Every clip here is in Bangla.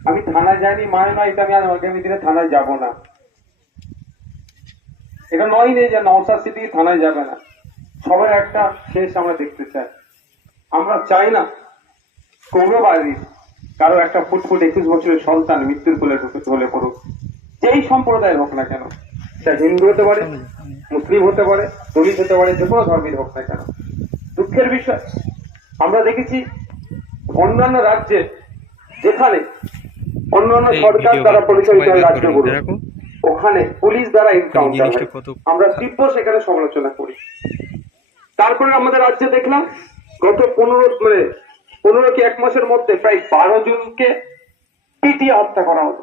আমি থানায় যাইনি মানে নয় এটা আমি আর আগামী দিনে থানায় যাব না। এটা নয় নেই যে নওসাদ সিদ্দিকি থানায় যাবে না। সবার একটা শেষ আমরা দেখতে চাই। আমরা চাই না কোনো বাড়ি কারও একটা ফুটফুট একুশ বছরের সন্তান মৃত্যুর কোলে ঢুকে ঢলে পড়ুক। যেই সম্প্রদায়ের হোক না কেন সে হিন্দু হতে পারে, মুসলিম হতে পারে দলিত হতে পারে, যে কোনো ধর্মের হোক না কেন। দুঃখের বিষয়, আমরা দেখেছি অন্যান্য রাজ্যে যেখানে অন্যান্য সরকার দ্বারা পরিচালিত হয় রাজ্যগুলো ওখানে পুলিশ দ্বারা এনকাউন্টার আমরা তীব্র সেখানে সমালোচনা করি। তারপরে আমাদের রাজ্যে দেখলাম গত পনেরো মানে পনেরো কি এক মাসের মধ্যে প্রায় বারো জনকে পিটিয়ে হত্যা করা হলো।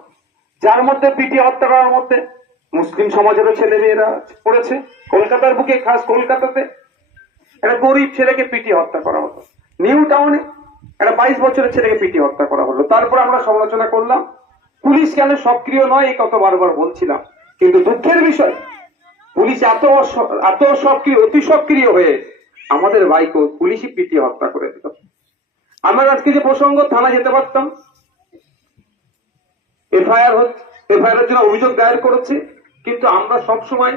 যার মধ্যে পিটিয়ে হত্যা করার মধ্যে মুসলিম সমাজেরও ছেলে মেয়েরা পড়েছে। কলকাতার বুকে খাস কলকাতাতে। একটা গরিব ছেলেকে পিটিয়ে হত্যা করা হতো নিউ টাউনে একটা বাইশ বছরের ছেলেকে পিটিয়ে হত্যা করা হলো। তারপর আমরা সমালোচনা করলাম, পুলিশ কেন সক্রিয় নয় এই কত বারবার বলছিলাম। কিন্তু দুঃখের বিষয়, পুলিশ এত এত সক্রিয়, অতি সক্রিয় হয়ে আমাদের ভাইকে পুলিশই পিটিয়ে হত্যা করে দিল। আমরা আজকে যে প্রসঙ্গ থানা যেতে পারতাম, এফআইআর হচ্ছে এফআইআর জন্য অভিযোগ দায়ের করেছে, কিন্তু আমরা সব সময়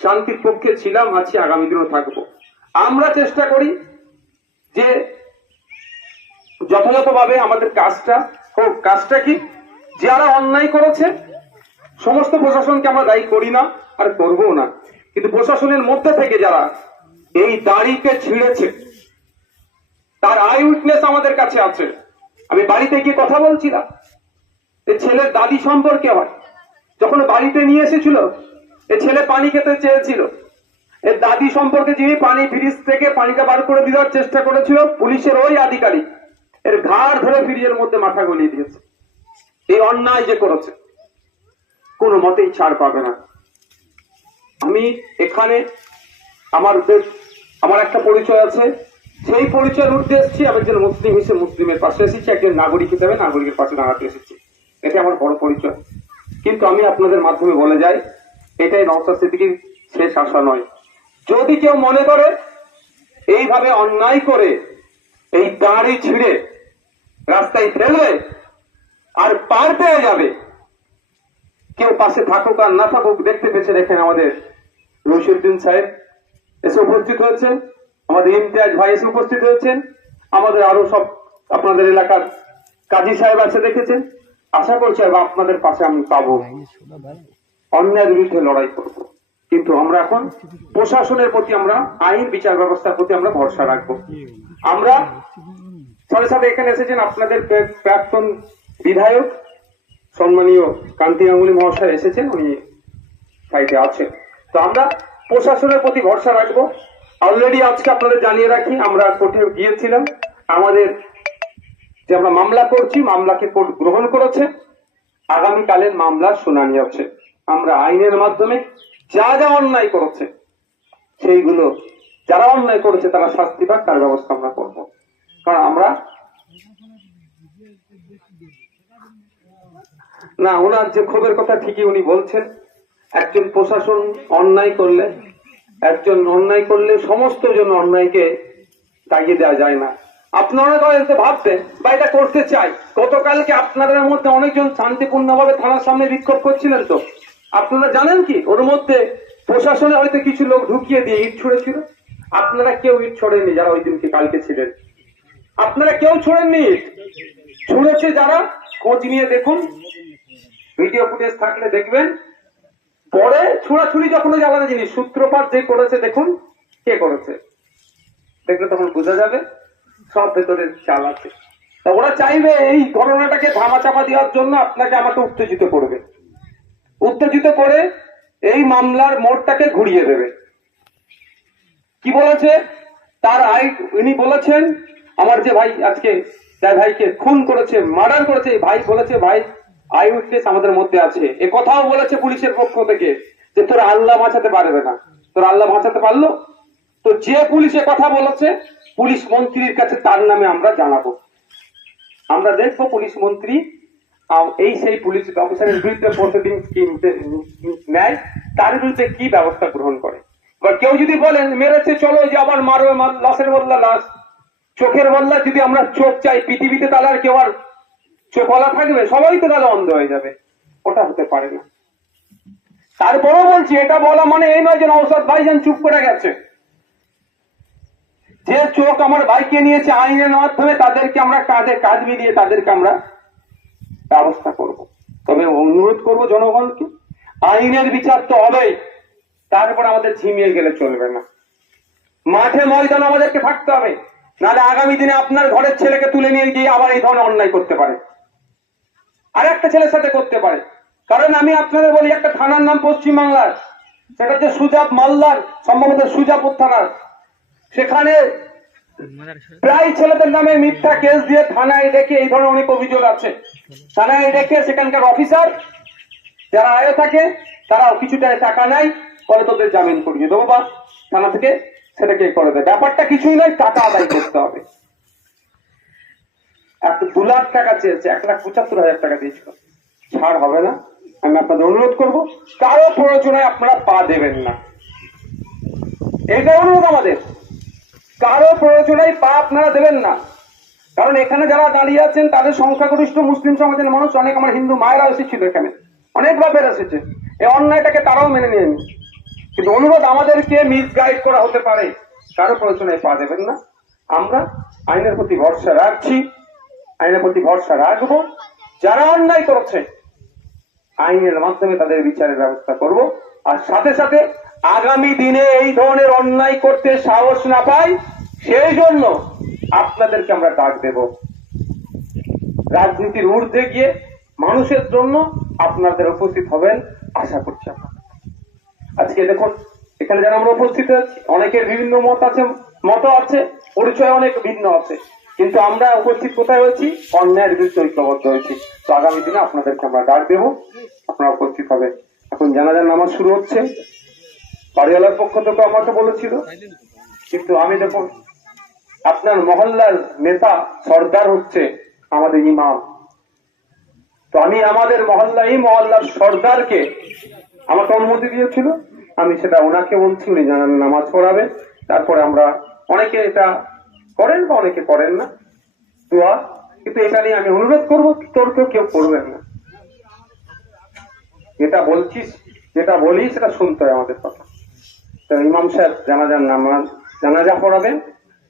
শান্তির পক্ষে ছিলাম, আছি, আগামী দিনও থাকব। আমরা চেষ্টা করি যে যথাযথভাবে আমাদের কাজটা হোক, কাজটা কি? যারা অন্যায় করেছে, সমস্ত প্রশাসনকে আমরা দায়ী করি না আর করব না। কিন্তু প্রশাসনের মধ্যে থেকে যারা এই দাড়িকে ছিঁড়েছে, তার আই উইটনেস আমাদের কাছে আছে। আমি বাড়িতে গিয়ে কথা বলছিলাম, এ ছেলের দাদি সম্পর্কে হয়। যখন বাড়িতে নিয়ে এসেছিল, এ ছেলে পানি খেতে চেয়েছিল। এর দাদি সম্পর্কে যিনি পানি ফ্রিজ থেকে পানিটা বার করে দেওয়ার চেষ্টা করেছিল, পুলিশের ওই আধিকারিক এর ঘাড় ধরে ফ্রিজের মধ্যে মাথা গলিয়ে দিয়েছে। এই অন্যায় যে করেছে, কোনো মতেই ছাড় পাবে না। আমি এখানে আমার আমার একটা পরিচয় আছে। সেই পরিচয়ের উঠতে এসেছি। আমি একজন মুসলিম হিসেবে মুসলিমের পাশে এসেছি। একজন নাগরিক হিসেবে নাগরিকের পাশে দাঁড়াতে এসেছি। এটা আমার বড় পরিচয়। কিন্তু আমি আপনাদের মাধ্যমে বলে যাই, এটাই নওসাদ সিদ্দিকির শেষ আশা নয়। যদি কেউ মনে করে, এইভাবে অন্যায় করে এই দাঁড়ি ছিঁড়ে রাস্তায় ফেলবে আর পার পেয়ে যাবে। কেউ পাশে থাকুক আর না থাকুক, দেখতে পেয়েছে দেখেন আমাদের রশিউদ্দিন সাহেব। এসে উপস্থিত হয়েছেন। আমাদের ইমতিয়াজ ভাই এসে উপস্থিত হয়েছেন। আমাদের আরও সব আপনাদের এলাকার কাজী সাহেব আছে দেখেছেন। আশা করছি আপনাদের পাশে আমি পাবো। অন্যায়ের বিরুদ্ধে লড়াই করব। কিন্তু আমরা এখন প্রশাসনের প্রতি আমরা, আইন বিচার ব্যবস্থার প্রতি আমরা ভরসা রাখব। আমরা সাথে সাথে এখানে এসেছেন আপনাদের প্রাক্তন বিধায়ক সম্মানীয় কান্তি গাঙ্গুলি মহাশয় এসেছেন, উনি সাইডে আছেন। তো আমরা প্রশাসনের প্রতি ভরসা রাখব। অলরেডি আজকে আপনাদের জানিয়ে রাখি, আমরা কোর্টে গিয়েছিলাম। আমাদের যে আমরা মামলা করছি, মামলাকে কোর্ট গ্রহণ করেছে। আগামীকালের মামলার শুনানি আছে আমরা আইনের মাধ্যমে যা যা অন্যায় করেছে, সেইগুলো যারা অন্যায় করেছে, তারা শাস্তি পাক, তার ব্যবস্থা আমরা করব। কারণ আমরা না, ওনার যে ক্ষোভের কথা ঠিকই উনি বলছেন, একজন প্রশাসন অন্যায় করলে, একজন অন্যায় করলে সমস্ত জন অন্যায়কে দাগিয়ে দেওয়া যায় না। আপনারা হয়তো ভাববেন, বা এটা করতে চাই। গতকালকে আপনাদের মধ্যে অনেকজন শান্তিপূর্ণভাবে থানার সামনে বিক্ষোভ করছিলেন তো। আপনারা জানেন কি? ওর মধ্যে প্রশাসনে হয়তো কিছু লোক ঢুকিয়ে দিয়ে ইট ছুড়েছিল। আপনারা কেউ ইট ছড়েননি যারা ওই দিনকে কালকে ছিলেন? আপনারা কেউ ছড়েননি? ইট ছুঁড়েছে যারা? খোঁজ নিয়ে দেখুন। ভিডিও ফুটেজ থাকলে দেখবেন। পরে ছুড়াছুড়ি যখন আলাদা জিনিস, সূত্রপাত যে করেছে দেখুন, কে করেছে? দেখলে তখন বোঝা যাবে, সব ভেতরে চাল আছে। তা ওরা চাইবে এই ঘটনাটাকে ধামা চাপা দেওয়ার জন্য আপনাকে আমাকে উত্তেজিত করবে। উত্তেজিত করে এই মামলার মোড়টাকে ঘুরিয়ে দেবে। কি বলেছে? তার আই উনি বলেছেন, আমার যে ভাই আজকে যার ভাইকে খুন করেছে, মার্ডার করেছে ভাই বলেছে, ভাই, আই উইটনেস আমাদের মধ্যে আছে। এ কথাও বলেছে পুলিশের পক্ষ থেকে যে, তোরা আল্লাহ বাঁচাতে পারবে না। তোরা আল্লাহ বাঁচাতে পারল? তো যে পুলিশে কথা বলেছে, পুলিশ মন্ত্রীর কাছে তার নামে আমরা জানাব। আমরা দেখব পুলিশ মন্ত্রী এই সেই পুলিশ অফিসারের বিরুদ্ধে প্রসিডিং নেয়, তার বিরুদ্ধে কি ব্যবস্থা গ্রহণ করে। বা কেউ যদি বলেন, মেরেছে, চলো যে আবার মারবে মার- লাশের বদলা লাশ। চোখের বদলা যদি আমরা চোখ চাই, পৃথিবীতে তাহলে আর কেউ আর চোখলা থাকবে? সবাই তো তাহলে অন্ধ হয়ে যাবে। ওটা হতে পারে না। তারপরেও বলছি, এটা বলা মানে এই নয় যে নৌসাদ ভাইজান চুপ করে গেছে। যে চোখ আমার বাইকে নিয়েছে আইনের মাধ্যমে, তাদেরকে আমরা কাজে কাজ মিলিয়ে তাদেরকে আমরা ব্যবস্থা করব। তবে অনুরোধ করব জনগণকে, আইনের বিচার তো হবেই। তারপর আমাদের ঝিমিয়ে গেলে চলবে না। মাঠে ময়দান আমাদেরকে থাকতে হবে। নাহলে আগামী দিনে আপনার ঘরের ছেলেকে তুলে নিয়ে গিয়ে আবার এই ধরনের অন্যায় করতে পারে। আর একটা ছেলের সাথে করতে পারে। কারণ আমি আপনাদের বলি, একটা থানার নাম পশ্চিমবাংলার। সেটা হচ্ছে সুজাব মালদার সম্ভবত সুজাপুর থানার। সেখানে প্রায় ছেলেদের নামে মিথ্যা কেস দিয়ে থানায় ডেকে এই ধরনের অনেক অভিযোগ আছে। থানায় ডেকে সেখানকার অফিসার যারা আয়ে থাকে, তারাও কিছুটা টাকা নেয়। পরে তোদের জামিন করিয়ে দেবো বা থানা থেকে সেটাকে করে দেয় ব্যাপারটা কিছুই নয়, টাকা আদায় করতে হবে। এক দু লাখ টাকা চেয়েছে, এক লাখ পঁচাত্তর হাজার টাকা দিয়েছিল। ছাড় হবে না, আমি আপনাদের অনুরোধ করব, কারও প্রয়োজনে আপনারা পা দেবেন না। এটা অনুরোধ আমাদের। কারও প্রয়োজনে পা আপনারা দেবেন না। কারণ এখানে যারা দাঁড়িয়ে আছেন, তাদের সংখ্যাগরিষ্ঠ মুসলিম সমাজের মানুষ, অনেক আমার হিন্দু মায়েরা এসেছিল এখানে। অনেক বাপের এসেছে। এই অন্যায়টাকে তারাও মেনে নিয়ে কিন্তু অনুরোধ আমাদেরকে মিসগাইড করা হতে পারে। কারও প্রয়োজনে পা দেবেন না। আমরা আইনের প্রতি ভরসা রাখছি। আইনের প্রতি ভরসা রাখব। যারা অন্যায় করেছে, আইনের মাধ্যমে তাদের বিচারের ব্যবস্থা করব। আর সাথে সাথে আগামী দিনে এই ধরনের অন্যায় করতে সাহস না পাই, সেই জন্য আপনাদেরকে আমরা ডাক দেব। রাজনীতির ঊর্ধ্বে গিয়ে মানুষের জন্য আপনাদের উপস্থিত হবেন, আশা করছি আমরা। আজকে দেখুন, এখানে যারা আমরা উপস্থিত আছি, অনেকের বিভিন্ন মত আছে মত আছে, পরিচয় অনেক ভিন্ন আছে। কিন্তু আমরা উপস্থিত কোথায় হয়েছি? অন্যায়ের বিরুদ্ধে ঐক্যবদ্ধ হয়েছি। তো আগামী দিনে আপনাদেরকে আমরা ডাক দেব, আপনারা উপস্থিত হবেন। এখন জানাজার নামাজ শুরু হচ্ছে। বাড়িওয়ালার পক্ষ থেকে আমাকে বলেছিল, কিন্তু আমি দেখুন, আপনার মহল্লার নেতা সর্দার হচ্ছে আমাদের ইমাম। তো আমি আমাদের মহল্লা, এই মহল্লার সর্দারকে আমাকে অনুমতি দিয়েছিল। আমি সেটা ওনাকে বলছি, উনি জানান নামাজ পড়াবে। তারপরে আমরা অনেকে এটা করেন বা অনেকে করেন না। দোয়া। কিন্তু এটা নিয়ে আমি অনুরোধ করব তোর কেউ করবেন না। যেটা বলছিস, যেটা বলি, সেটা শুনতে হয় আমাদের কথা। তো ইমাম সাহেব, জানাজার নামাজ, জানাজা পড়াবেন।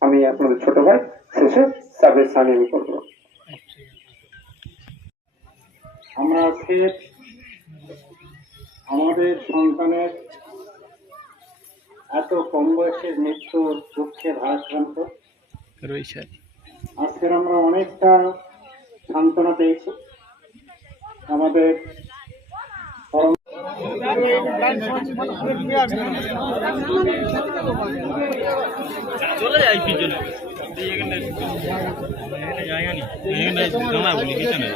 আমি আপনাদের ছোট ভাই, শেষে সাবের সানি আমি করব। আমরা আজকে আমাদের সন্তানের এত কম বয়সের মৃত্যু দুঃখে ভারাক্রান্ত? রয়েছে আজকের আমরা অনেকটা সান্ত্বনা পেয়েছি। আমাদের চলে যাই পিছনে জায়গা নেই। এখানে জানা বলি পিছনে